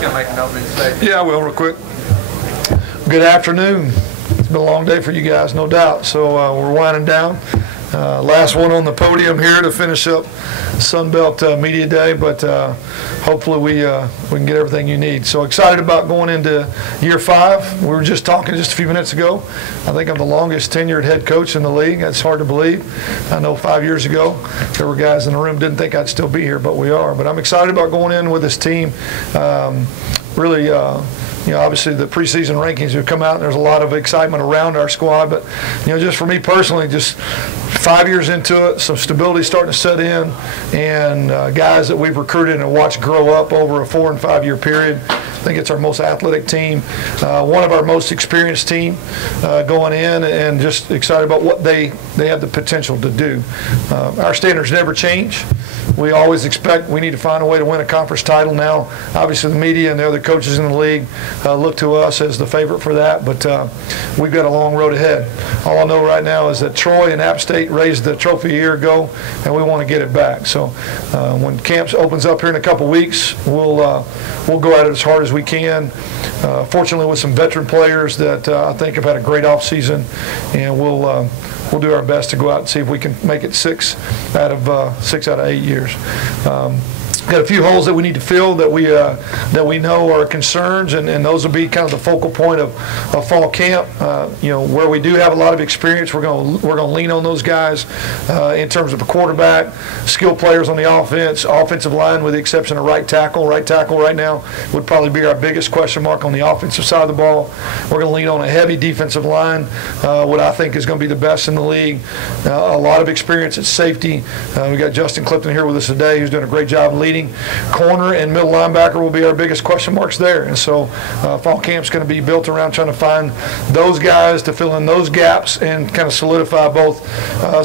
Going to make an opening statement. Yeah, I will, real quick. Good afternoon. It's been a long day for you guys, no doubt. So we're winding down. Last one on the podium here to finish up Sunbelt Media Day, but hopefully we can get everything you need. So excited about going into year 5. We were just talking just a few minutes ago. I think I'm the longest tenured head coach in the league. That's hard to believe. I know 5 years ago there were guys in the room didn't think I'd still be here, but we are. But I'm excited about going in with this team. Really. Obviously the preseason rankings have come out and there's a lot of excitement around our squad, but, just for me personally, just 5 years into it, some stability starting to set in, and guys that we've recruited and watched grow up over a 4 and 5 year period. I think it's our most athletic team, one of our most experienced team going in, and just excited about what they have the potential to do. Our standards never change. We always expect we need to find a way to win a conference title now. Obviously, the media and the other coaches in the league look to us as the favorite for that, but we've got a long road ahead. All I know right now is that Troy and App State raised the trophy a year ago, and we want to get it back. So when camp opens up here in a couple weeks, we'll go at it as hard as we can. Fortunately, with some veteran players that I think have had a great offseason, and we'll do our best to go out and see if we can make it 6 out of 8 years. Got a few holes that we need to fill that we know are concerns, and those will be kind of the focal point of fall camp. Where we do have a lot of experience, we're going to lean on those guys in terms of a quarterback, skilled players on the offensive line, with the exception of right tackle. Right tackle right now would probably be our biggest question mark on the offensive side of the ball. We're going to lean on a heavy defensive line, what I think is going to be the best in the league. A lot of experience at safety. We got Justin Clifton here with us today, who's doing a great job leading. Corner and middle linebacker will be our biggest question marks there, and so fall camp's going to be built around trying to find those guys to fill in those gaps and kind of solidify both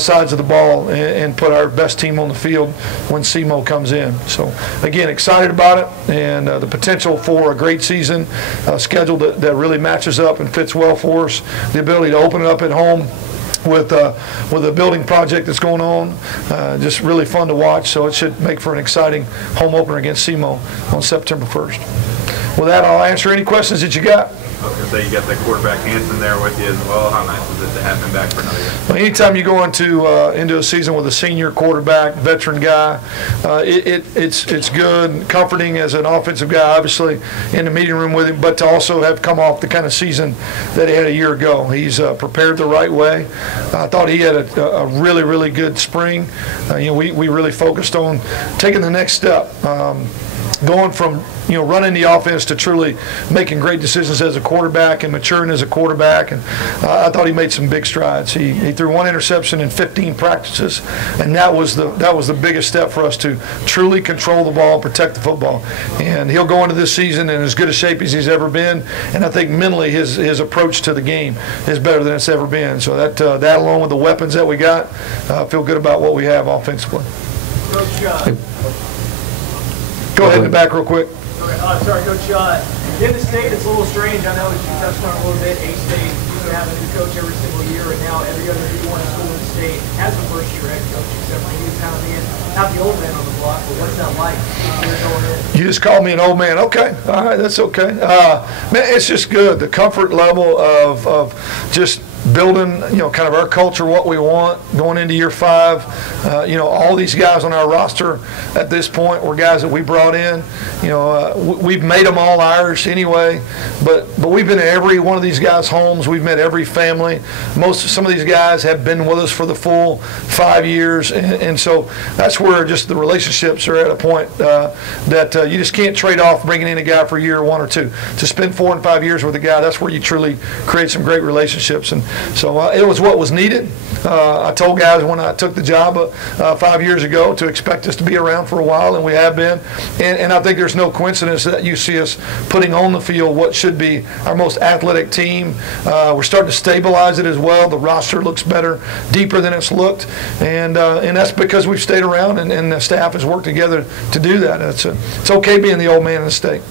sides of the ball and put our best team on the field when SEMO comes in. So again, excited about it, and the potential for a great season, schedule that really matches up and fits well for us, the ability to open it up at home with a building project that's going on. Just really fun to watch, so it should make for an exciting home opener against SEMO on September 1st. With that, I'll answer any questions that you got. I was going to say, you got the quarterback Hanson there with you as well. How nice is it to have him back for another year? Well, anytime you go into a season with a senior quarterback, veteran guy, it's good, comforting as an offensive guy, obviously, in the meeting room with him, but to also have come off the kind of season that he had a year ago. He's prepared the right way. I thought he had a really, really good spring. We really focused on taking the next step. Going from running the offense to truly making great decisions as a quarterback and maturing as a quarterback, and I thought he made some big strides. He threw 1 interception in 15 practices, and that was the biggest step for us to truly control the ball, protect the football. And he'll go into this season in as good a shape as he's ever been, and I think mentally his approach to the game is better than it's ever been. So that along with the weapons that we got, I feel good about what we have offensively. Coach, go ahead in the back real quick. Sorry, Coach. In the state, it's a little strange. I know as you touched on a little bit, A-State used to have a new coach every single year, and now every other D1 school in the state has a first-year head coach, except for he's kind of being not the old man on the block. But what's that like? You just called me an old man. Okay, all right, that's okay. Man, it's just good. The comfort level of just building, kind of our culture, what we want going into year 5. All these guys on our roster at this point were guys that we brought in. We've made them all ours anyway, but we've been to every one of these guys' homes. We've met every family. Some of these guys have been with us for the full 5 years, and so that's where just the relationships are at a point that you just can't trade off bringing in a guy for year 1 or 2. To spend 4 and 5 years with a guy, that's where you truly create some great relationships. And so it was what was needed. I told guys when I took the job 5 years ago to expect us to be around for a while, and we have been. And I think there's no coincidence that you see us putting on the field what should be our most athletic team. We're starting to stabilize it as well. The roster looks better, deeper than it's looked, and that's because we've stayed around and the staff has worked together to do that. It's okay being the old man in the state.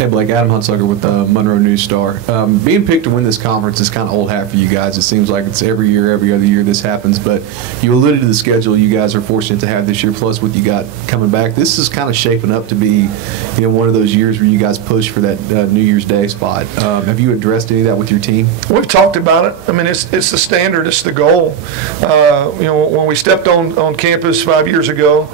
Hey Blake, Adam Hunsucker with the Monroe News Star. Being picked to win this conference is kind of old hat for you guys. It seems like it's every year, every other year this happens. But you alluded to the schedule you guys are fortunate to have this year, plus what you got coming back. This is kind of shaping up to be, one of those years where you guys push for that New Year's Day spot. Have you addressed any of that with your team? We've talked about it. I mean, it's the standard. It's the goal. When we stepped on campus 5 years ago,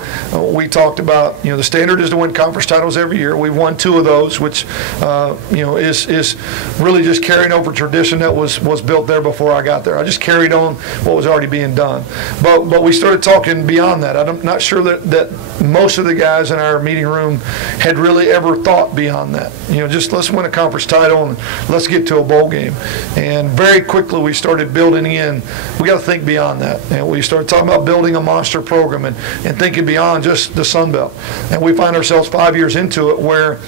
we talked about, the standard is to win conference titles every year. We've won 2 of those, which is really just carrying over tradition that was built there before I got there. I just carried on what was already being done. But we started talking beyond that. I'm not sure that most of the guys in our meeting room had really ever thought beyond that. Just let's win a conference title and let's get to a bowl game. And very quickly we started building in, we got to think beyond that. And we started talking about building a monster program and thinking beyond just the Sun Belt. And we find ourselves 5 years into it where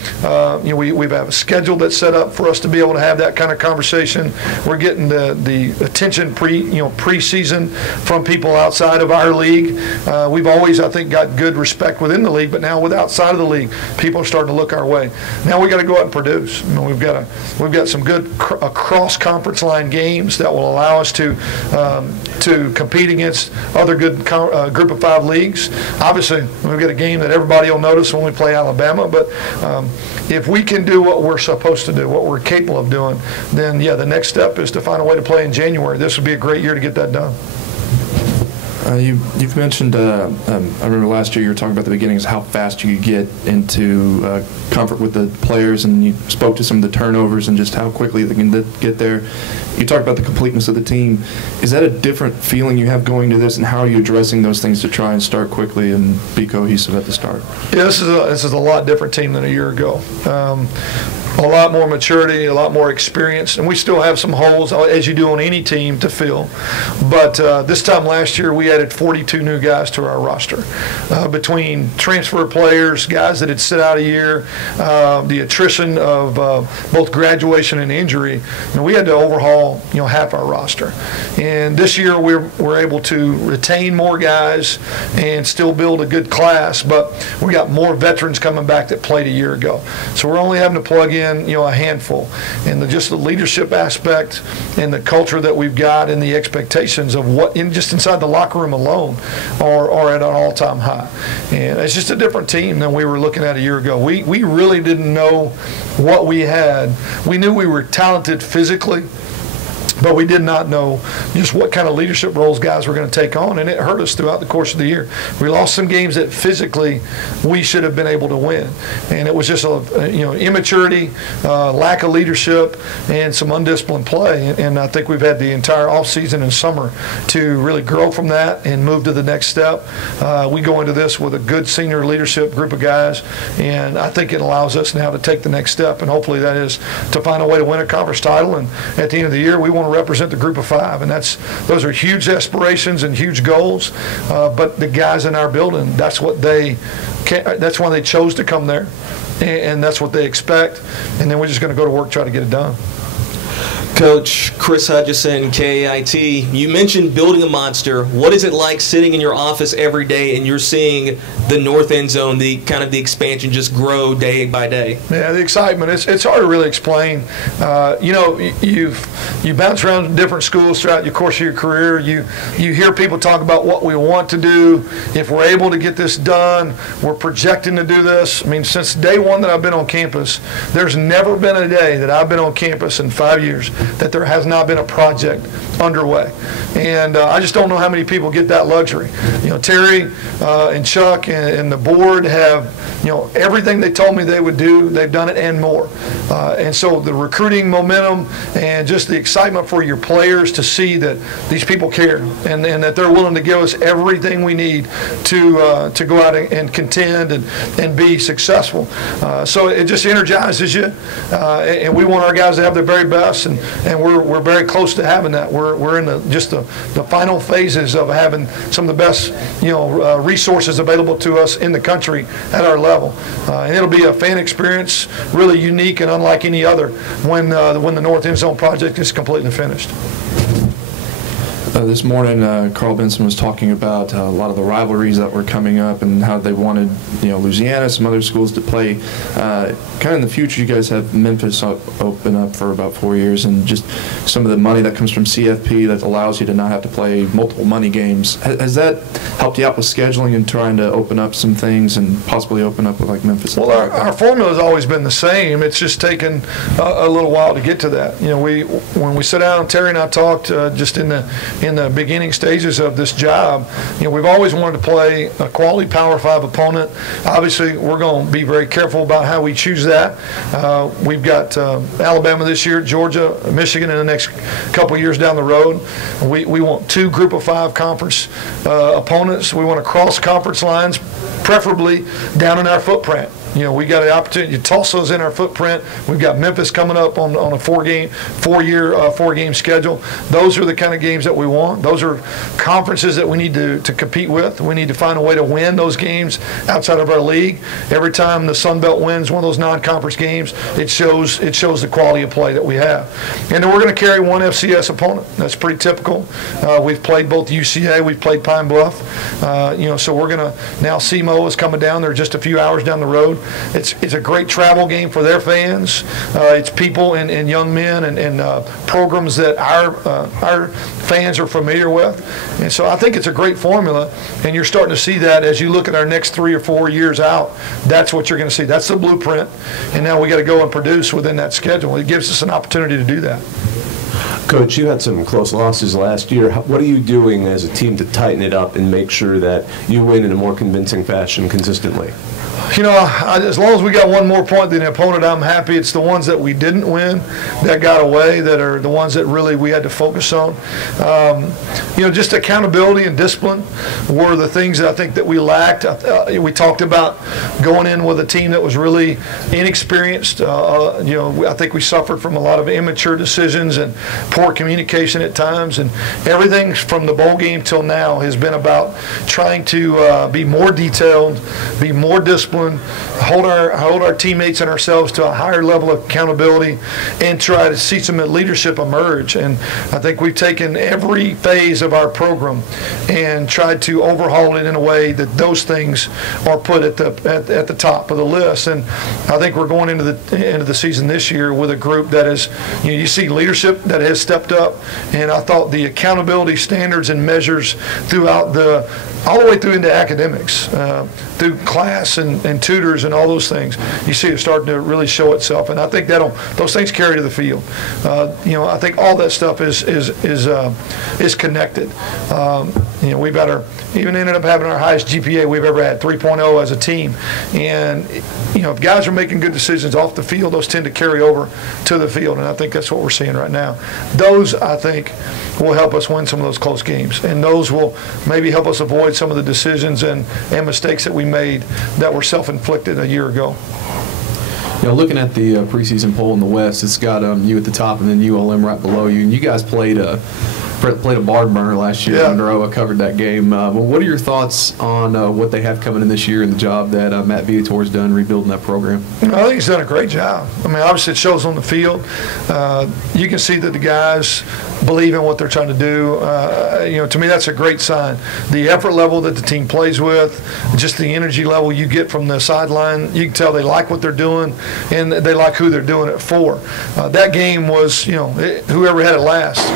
we have a schedule that's set up for us to be able to have that kind of conversation. We're getting the attention preseason from people outside of our league. We've always, I think, got good respect within the league, but now with outside of the league, people are starting to look our way. Now we got to go out and produce. We've got some good cross-conference line games that will allow us to compete against other good group of 5 leagues. Obviously, we've got a game that everybody will notice when we play Alabama, but if we can do what we're supposed to do, what we're capable of doing, then the next step is to find a way to play in January. This would be a great year to get that done. You've mentioned, I remember last year you were talking about the beginnings, how fast you could get into comfort with the players, and you spoke to some of the turnovers and just how quickly they can get there. You talked about the completeness of the team. Is that a different feeling you have going to this, and how are you addressing those things to try and start quickly and be cohesive at the start? Yeah, this is a lot different team than a year ago. A lot more maturity, a lot more experience, and we still have some holes, as you do on any team, to fill. But this time last year, we added 42 new guys to our roster. Between transfer players, guys that had sit out a year, the attrition of both graduation and injury, we had to overhaul half our roster. And this year, we're able to retain more guys and still build a good class, but we got more veterans coming back that played a year ago. So we're only having to plug in a handful, and just the leadership aspect and the culture that we've got and the expectations of what just inside the locker room alone are at an all-time high. And it's just a different team than we were looking at a year ago. We really didn't know what we had. We knew we were talented physically, but we did not know just what kind of leadership roles guys were going to take on, and it hurt us throughout the course of the year. We lost some games that physically we should have been able to win, and it was just immaturity, lack of leadership, and some undisciplined play. And I think we've had the entire offseason and summer to really grow from that and move to the next step. We go into this with a good senior leadership group of guys, and I think it allows us now to take the next step, and hopefully that is to find a way to win a conference title. And at the end of the year, we want to represent the group of 5, and those are huge aspirations and huge goals. But the guys in our building, that's why they chose to come there, and that's what they expect. And then we're just going to go to work, try to get it done. Coach Chris Hutchison, KAIT, you mentioned building a monster. What is it like sitting in your office every day and you're seeing the north end zone, the expansion just grow day by day? Yeah, the excitement, it's hard to really explain. You bounce around different schools throughout the course of your career. You hear people talk about what we want to do. If we're able to get this done, we're projecting to do this. I mean, since day one that I've been on campus, there's never been a day that I've been on campus in 5 years that there has not been a project underway. And I just don't know how many people get that luxury. Terry and Chuck and the board have, everything they told me they would do, they've done it and more. And so the recruiting momentum and just the excitement for your players to see that these people care and that they're willing to give us everything we need to go out and contend and be successful. So it just energizes you, and we want our guys to have their very best, and we're very close to having that. We're in the final phases of having some of the best resources available to us in the country at our level, and it'll be a fan experience really unique and unlike any other when the North End Zone project is completely finished. This morning, Carl Benson was talking about a lot of the rivalries that were coming up and how they wanted, Louisiana, some other schools to play. Kind of in the future, you guys have Memphis open up for about 4 years, and just some of the money that comes from CFP that allows you to not have to play multiple money games. Has that helped you out with scheduling and trying to open up some things and possibly open up with like Memphis? Well, our formula has always been the same. It's just taken a little while to get to that. When we sit down, Terry and I talked just in the beginning stages of this job. We've always wanted to play a quality Power 5 opponent. Obviously, we're going to be very careful about how we choose that. We've got Alabama this year, Georgia, Michigan in the next couple of years down the road. We want 2 Group of 5 conference opponents. We want to cross conference lines, preferably down in our footprint. We got an opportunity. Tulsa's in our footprint. We've got Memphis coming up on a 4-game schedule. Those are the kind of games that we want. Those are conferences that we need to compete with. We need to find a way to win those games outside of our league. Every time the Sun Belt wins one of those non-conference games, it shows the quality of play that we have. And then we're going to carry one FCS opponent. That's pretty typical. We've played both UCA. We've played Pine Bluff. So we're going to now. SEMO is coming down. They're just a few hours down the road. It's a great travel game for their fans. It's people and young men and programs that our fans are familiar with. And so I think it's a great formula, and you're starting to see that as you look at our next 3 or 4 years out. That's what you're going to see. That's the blueprint, and now we got to go and produce within that schedule. It gives us an opportunity to do that. Coach, you had some close losses last year. What are you doing as a team to tighten it up and make sure that you win in a more convincing fashion consistently? As long as we got one more point than the opponent, I'm happy. It's the ones that we didn't win that got away that are the ones that really we had to focus on. Just accountability and discipline were the things that I think that we lacked. We talked about going in with a team that was really inexperienced. I think we suffered from a lot of immature decisions and poor communication at times. And everything from the bowl game till now has been about trying to be more detailed, be more disciplined, hold our teammates and ourselves to a higher level of accountability, and try to see some leadership emerge. And I think we've taken every phase of our program and tried to overhaul it in a way that those things are put at the top of the list. And I think we're going into the season this year with a group that is, you see leadership that has stepped up, and I thought the accountability standards and measures throughout all the way through into academics, through class and tutors and all those things, you see it starting to really show itself. And I think those things carry to the field. I think all that stuff is connected. We've got even ended up having our highest GPA we've ever had, 3.0 as a team. And if guys are making good decisions off the field, those tend to carry over to the field, and I think that's what we're seeing right now. Those, I think, will help us win some of those close games, and those will maybe help us avoid some of the decisions and mistakes that we made that were self-inflicted a year ago. Looking at the preseason poll in the West, it's got you at the top and then ULM right below you, and you guys played a barn burner last year. Yeah. Monroe. I covered that game. What are your thoughts on what they have coming in this year and the job that Matt Viator's done rebuilding that program? I think he's done a great job. Obviously it shows on the field. You can see that the guys believe in what they're trying to do. To me, that's a great sign. The effort level that the team plays with, just the energy level you get from the sideline, you can tell they like what they're doing and they like who they're doing it for. That game was, whoever had it last.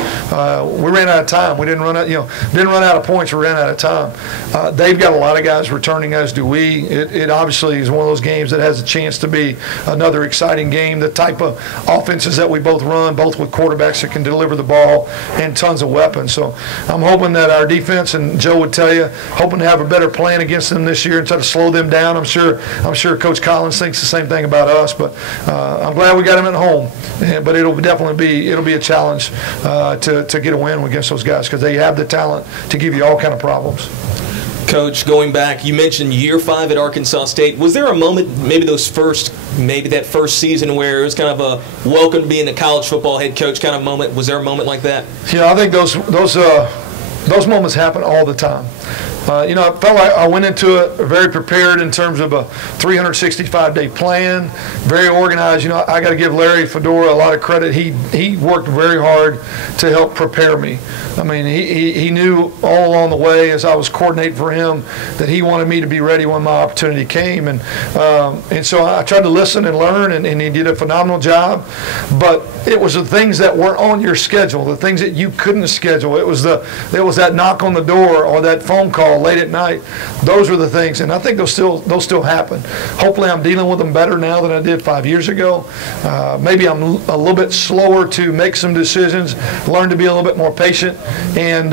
We ran out of time. We didn't run out of points. We ran out of time. They've got a lot of guys returning, as do we. It obviously is one of those games that has a chance to be another exciting game. The type of offenses that we both run, both with quarterbacks that can deliver the ball and tons of weapons. So I'm hoping that our defense, and Joe would tell you, hoping to have a better plan against them this year and try to slow them down. I'm sure Coach Collins thinks the same thing about us, but I'm glad we got him at home. But it'll definitely be a challenge to get a win against those guys, because they have the talent to give you all kind of problems. Coach, going back, you mentioned year 5 at Arkansas State. Was there a moment, maybe that first season, where it was kind of a welcome to being a college football head coach kind of moment? Was there a moment like that? I think those moments happen all the time. You know, I felt like I went into it very prepared in terms of a 365-day plan, very organized. You know, I got to give Larry Fedora a lot of credit. He worked very hard to help prepare me. I mean, he knew all along the way as I was coordinating for him that he wanted me to be ready when my opportunity came. And so I tried to listen and learn, and he did a phenomenal job. But it was the things that weren't on your schedule, the things that you couldn't schedule. It was that knock on the door or that phone call late at night. Those were the things, and I think those still happen. Hopefully, I'm dealing with them better now than I did 5 years ago. Maybe I'm a little bit slower to make some decisions, learn to be a little bit more patient, and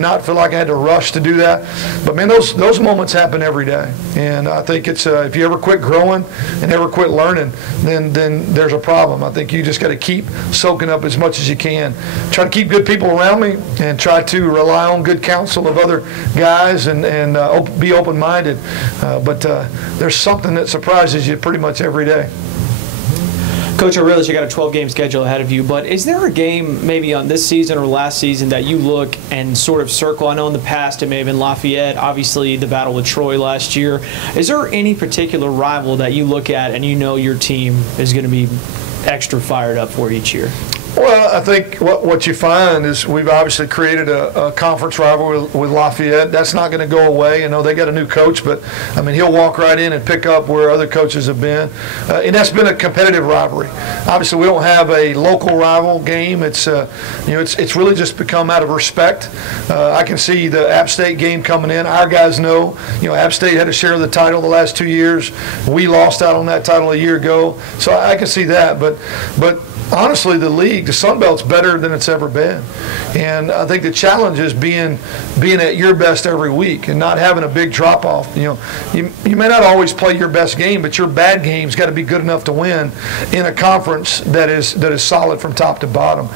not feel like I had to rush to do that. But man, those moments happen every day, and I think it's if you ever quit growing and ever quit learning, then there's a problem. I think you just got to keep soaking up as much as you can. Try to keep good people around me, and try to rely on good counsel of other guys, and be open-minded. But there's something that surprises you pretty much every day. Coach, I realize you got a 12-game schedule ahead of you, but is there a game maybe on this season or last season that you look and sort of circle? I know in the past it may have been Lafayette, obviously the battle with Troy last year. Is there any particular rival that you look at and you know your team is going to be extra fired up for each year? Well, I think what you find is we've obviously created a conference rivalry with Lafayette. That's not going to go away. I know they got a new coach, but I mean he'll walk right in and pick up where other coaches have been, and that's been a competitive rivalry. Obviously, we don't have a local rival game. It's it's really just become out of respect. I can see the App State game coming in. Our guys know, App State had a share of the title the last 2 years. We lost out on that title a year ago, so I can see that. But honestly, the league, the Sun Belt's better than it's ever been, and I think the challenge is being at your best every week and not having a big drop off. You may not always play your best game, but your bad game's got to be good enough to win in a conference that is solid from top to bottom.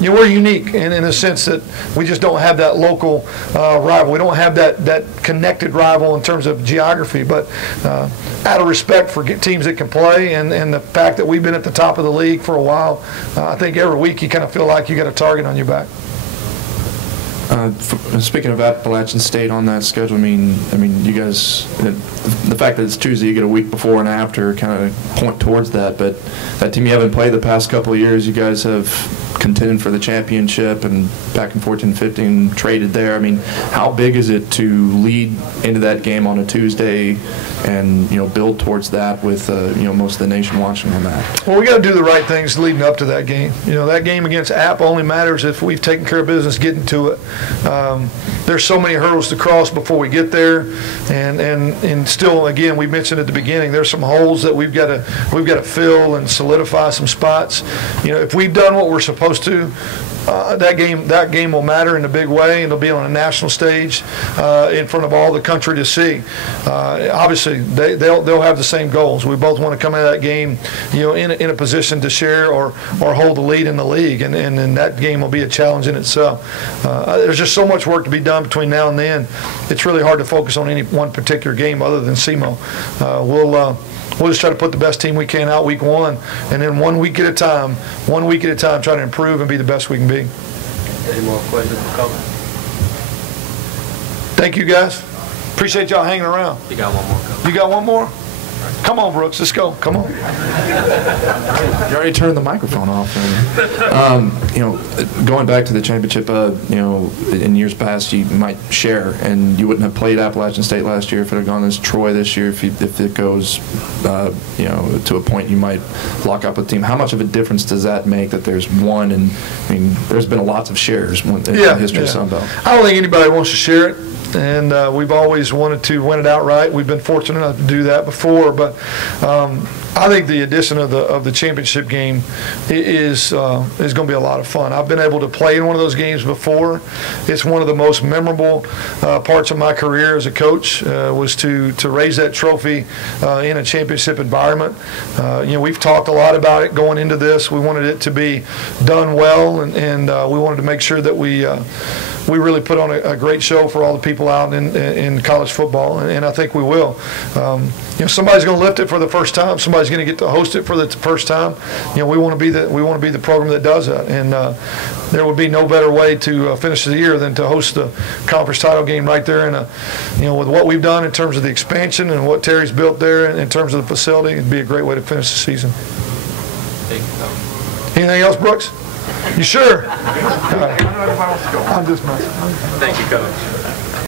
We're unique in the sense that we just don't have that local rival. We don't have that connected rival in terms of geography, but out of respect for teams that can play and the fact that we've been at the top of the league for a while, I think every week you kind of feel like you got a target on your back. Speaking of Appalachian State on that schedule, I mean, you guys, the fact that it's Tuesday, you get a week before and after, kind of point towards that. But that team you haven't played the past couple of years, you guys have contended for the championship and back in 14-15 traded there. I mean, how big is it to lead into that game on a Tuesday and build towards that with most of the nation watching on that? Well, we got to do the right things leading up to that game. That game against App only matters if we've taken care of business getting to it. There's so many hurdles to cross before we get there, and still, again, we mentioned at the beginning, there's some holes that we've got to fill and solidify some spots. If we've done what we're supposed to, that game will matter in a big way, and it'll be on a national stage in front of all the country to see. Obviously, they'll have the same goals. We both want to come out of that game, in a position to share or hold the lead in the league, and that game will be a challenge in itself. There's just so much work to be done between now and then. It's really hard to focus on any one particular game other than SEMO. We'll just try to put the best team we can out week one, and then 1 week at a time, try to improve and be the best we can be. Any more questions for Coach? Thank you, guys. Appreciate y'all hanging around. You got one more, Coach. You got one more? Come on, Brooks. Let's go. Come on. You already turned the microphone off. Going back to the championship, in years past, you might share, and you wouldn't have played Appalachian State last year if it had gone as Troy this year. If it goes, to a point you might lock up with the team. How much of a difference does that make that there's one? And there's been lots of shares in the history of Sun Belt. I don't think anybody wants to share it. And we've always wanted to win it outright. We've been fortunate enough to do that before, but I think the addition of the championship game is going to be a lot of fun. I've been able to play in one of those games before. It's one of the most memorable parts of my career as a coach was to raise that trophy in a championship environment. We've talked a lot about it going into this. We wanted it to be done well, and we wanted to make sure that we really put on a great show for all the people out in college football, and I think we will. Somebody's going to lift it for the first time. Somebody's anybody's going to get to host it for the first time, we want to be the program that does that. And there would be no better way to finish the year than to host the conference title game right there. And with what we've done in terms of the expansion and what Terry's built there in terms of the facility, it'd be a great way to finish the season. Thank you, Coach. Anything else, Brooks? You sure? I'm just messing. Thank you, Coach.